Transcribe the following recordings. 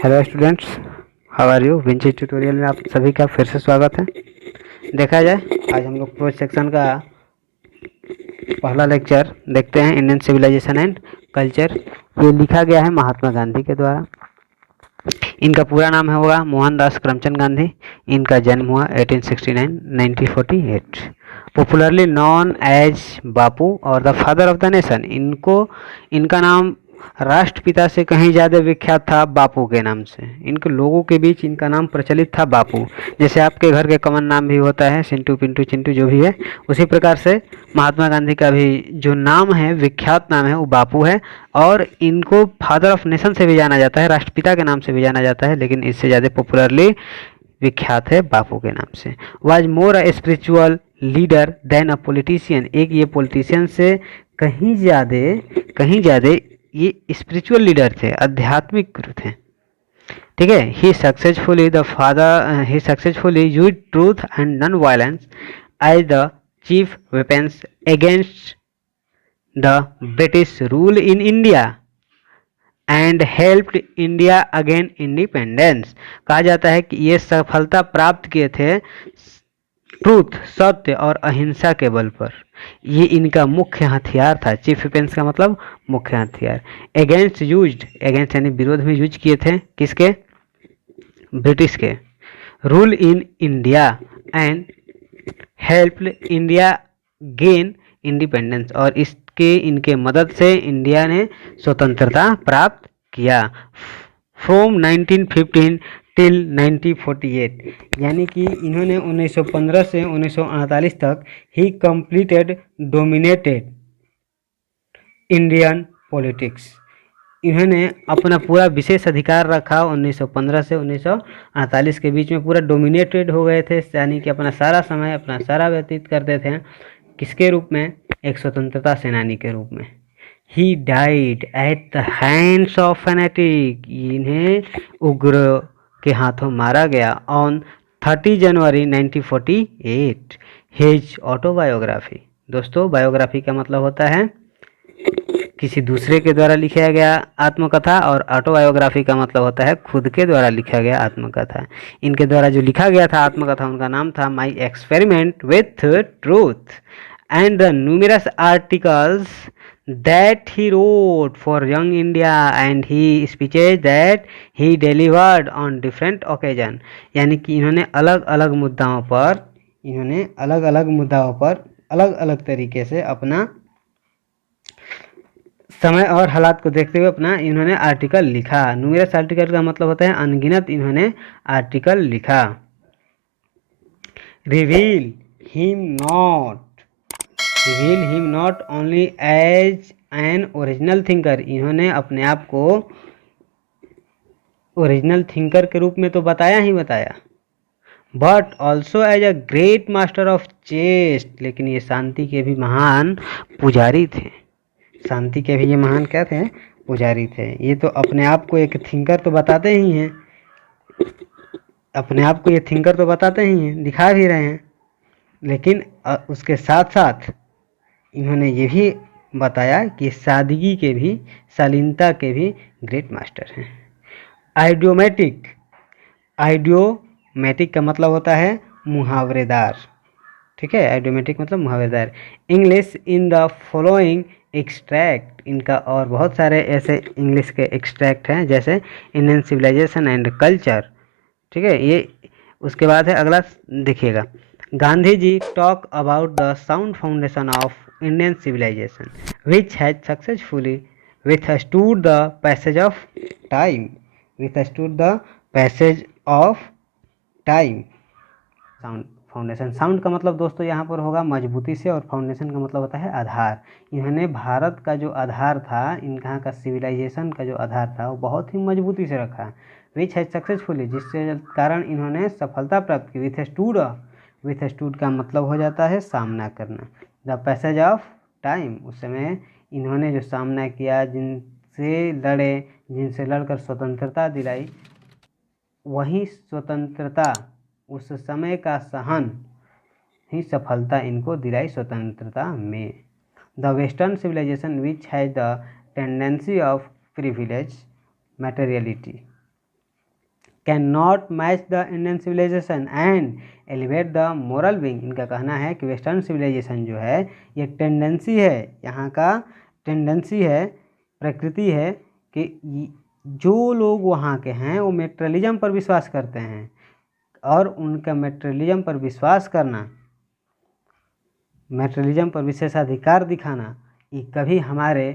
Hello students, how are you. विंची tutorial में आप सभी का फिर से स्वागत है। देखा जाए, आज हम लोग प्रोज सेक्शन का पहला लेक्चर देखते हैं, इंडियन सिविलाइजेशन एंड कल्चर। ये लिखा गया है महात्मा गांधी के द्वारा। इनका पूरा नाम होगा मोहनदास करमचंद गांधी। इनका जन्म हुआ 1869 1948। पॉपुलरली नॉन एज बापू और the father of the nation. इनका नाम राष्ट्रपिता से कहीं ज़्यादा विख्यात था बापू के नाम से। इनके लोगों के बीच इनका नाम प्रचलित था बापू। जैसे आपके घर के कॉमन नाम भी होता है सिंटू पिंटू चिंटू जो भी है, उसी प्रकार से महात्मा गांधी का भी जो नाम है, विख्यात नाम है, वो बापू है। और इनको फादर ऑफ नेशन से भी जाना जाता है, राष्ट्रपिता के नाम से भी जाना जाता है, लेकिन इससे ज़्यादा पॉपुलरली विख्यात है बापू के नाम से। Was more a spiritual leader than a politician. एक ये पॉलिटिशियन से कहीं ज़्यादा ये स्पिरिचुअल लीडर थे, आध्यात्मिक गुरु थे। ठीक है। He successfully use truth and non violence as the chief weapons against the British rule in India and helped India again independence. कहा जाता है कि ये सफलता प्राप्त किए थे ट्रूथ, सत्य और अहिंसा के बल पर। ये इनका मुख्य हथियार था। चीफ वेपन्स का मतलब मुख्य हथियार। अगेंस्ट यूज्ड, अगेंस्ट यानी विरोध में यूज किए थे किसके? ब्रिटिश के। Rule in India and helped India gain independence, और इनके मदद से इंडिया ने स्वतंत्रता प्राप्त किया। फ्रॉम 1915 टिल 1948, यानी कि इन्होंने 1915 से 1948 तक ही कंप्लीटेड डोमिनेटेड इंडियन पॉलिटिक्स। इन्होंने अपना पूरा विशेष अधिकार रखा। 1915 से 1948 के बीच में पूरा डोमिनेटेड हो गए थे, यानी कि अपना सारा समय, अपना सारा व्यतीत करते थे किसके रूप में? एक स्वतंत्रता सेनानी के रूप में। He died at the hands of fanatic, इन्हें उग्र के हाथों मारा गया ऑन 30 जनवरी 1948। His autobiography. दोस्तों, बायोग्राफी का मतलब होता है किसी दूसरे के द्वारा लिखा गया आत्मकथा, और ऑटोबायोग्राफी का मतलब होता है खुद के द्वारा लिखा गया आत्मकथा। इनके द्वारा जो लिखा गया था आत्मकथा, उनका नाम था my experiment with truth and the numerous articles that he wrote for young India and he speeches that he delivered on different occasion। यानी कि इन्होंने अलग अलग मुद्दाओं पर अलग अलग तरीके से अपना समय और हालात को देखते हुए अपना इन्होंने आर्टिकल लिखा। न्यूमरस आर्टिकल का मतलब होता है अनगिनत इन्होंने आर्टिकल लिखा। Reveal him not only as an original thinker, इन्होंने अपने आप को ओरिजिनल थिंकर के रूप में तो बताया, but also as a great master of chest, लेकिन ये शांति के भी महान पुजारी थे। शांति के भी ये महान क्या थे? पुजारी थे। ये तो अपने आप को एक थिंकर तो बताते ही हैं, दिखा भी रहे हैं, लेकिन उसके साथ साथ इन्होंने ये भी बताया कि सादगी के भी, शालीनता के भी ग्रेट मास्टर हैं। आइडियोमेटिक का मतलब होता है मुहावरेदार। ठीक है, आइडियोमेटिक मतलब मुहावरेदार। English in the following extract, इनका और बहुत सारे ऐसे इंग्लिश के एक्सट्रैक्ट हैं, जैसे इंडियन सिविलाइजेशन एंड कल्चर। ठीक है, ये उसके बाद है अगला, देखिएगा। Gandhi ji talk about the sound foundation of Indian civilisation which has successfully withstood the passage of time. Sound foundation, sound का मतलब दोस्तों यहाँ पर होगा मजबूती से, और फाउंडेशन का मतलब होता है आधार। इन्होंने भारत का जो आधार था, इनका का सिविलाइजेशन का जो आधार था, वो बहुत ही मजबूती से रखा। विच हैज सक्सेसफुली, जिससे कारण इन्होंने सफलता प्राप्त की। विथस्टूड का मतलब हो जाता है सामना करना। द पैसेज ऑफ टाइम, उस समय इन्होंने जो सामना किया, जिनसे लड़कर स्वतंत्रता दिलाई, वही स्वतंत्रता, उस समय का सहन ही सफलता इनको दिलाई स्वतंत्रता में। The western civilisation which has the tendency of privilege materiality, can not match the Indian civilisation and elevate the moral wing. इनका कहना है कि वेस्टर्न सिविलाइजेशन जो है ये टेंडेंसी है, यहाँ का टेंडेंसी है, प्रकृति है कि जो लोग वहाँ के हैं वो मेटेरियलिज्म पर विश्वास करते हैं, और उनका मेटेरियलिज्म पर विश्वास करना, मेटेरियलिज्म पर विशेषाधिकार दिखाना, ये कभी हमारे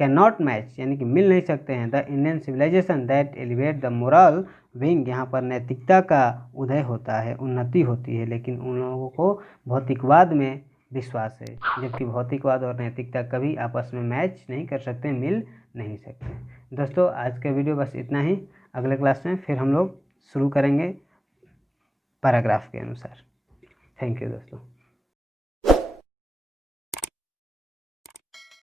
कैन नॉट मैच यानी कि मिल नहीं सकते हैं the Indian civilisation that elevate the moral wing. यहाँ पर नैतिकता का उदय होता है, उन्नति होती है, लेकिन उन लोगों को भौतिकवाद में विश्वास है, जबकि भौतिकवाद और नैतिकता कभी आपस में मैच नहीं कर सकते, मिल नहीं सकते। दोस्तों आज का वीडियो बस इतना ही। अगले क्लास में फिर हम लोग शुरू करेंगे पैराग्राफ के अनुसार। थैंक यू दोस्तों।